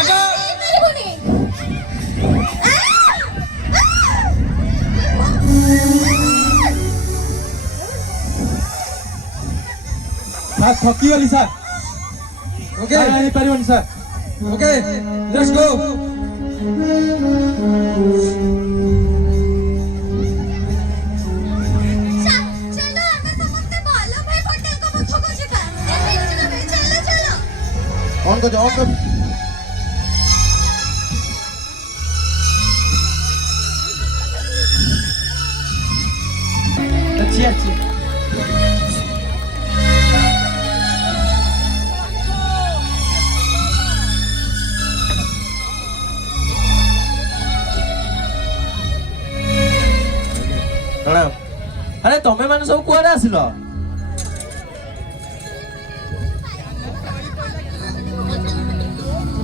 Sir, थकी गली sir. Okay नहीं परिवहन सर। Okay let's go. चलो हमें समझते बाला भाई होटल का मत ठोको चिका। चलो चलो। ऑन कर। अच्छी। प्रणाम। अरे तमे माने सब कुआडे आसिल?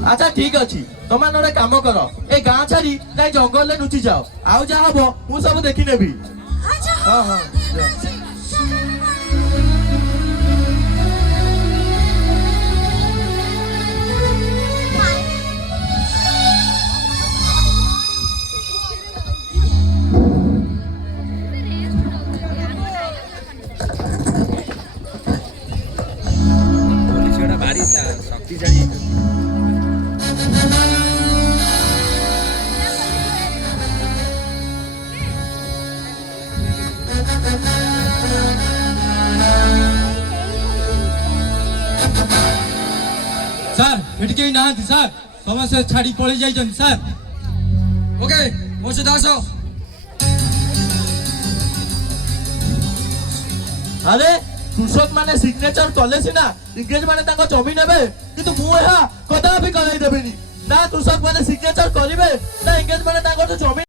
अच्छा ठीक अछि, तमे नोरे काम कर, ए गां छाड़ी नै जंगल ले नुचि जाओ, आउ जा हबो मु सब देखि नेबी। अच्छा हां भारी शक्तिशाली। सर एटी केही नाहांती सर, समस्या छाड़ी पळी जाइछन् सर। ओके मो सहित आस। अरे कृषक माने सिग्नेचर कले सिना इंग्रेज माने ताको जमी नेबे, किंतु मु एहा कदापि कराई देबेनी। ना कृषक माने सिग्नेचर करिवे ना इंग्रेज माने ताको जमी